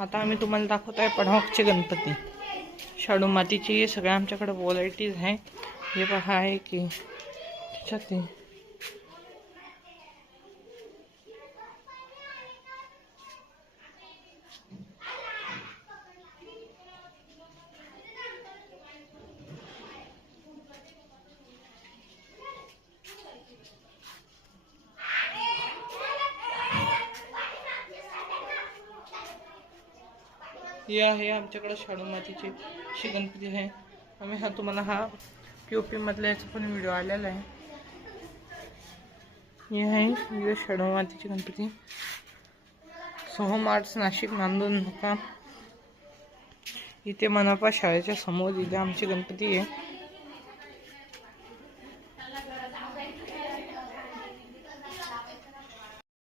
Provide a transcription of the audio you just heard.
आता आम्ही तुम्हाला दाखवत आहे पडहॉकचे गणपती, शाडू मातीचे. सगळ्या आमच्याकडे व्हरायटीज आहे. हे पहा आहे की त्याच्यात हे आहे आमच्याकडे शाडू मातीचे असे गणपती आहे. आम्ही तुम्हाला हा POP मधल्या याचा पण व्हिडिओ आलेला आहे. हे आहे शाडू मातीचे गणपती. सोहम आर्ट्स नाशिक नांदूर मुक्काम. इथे मनपा शाळेच्या समोर इथे आमचे गणपती आहे.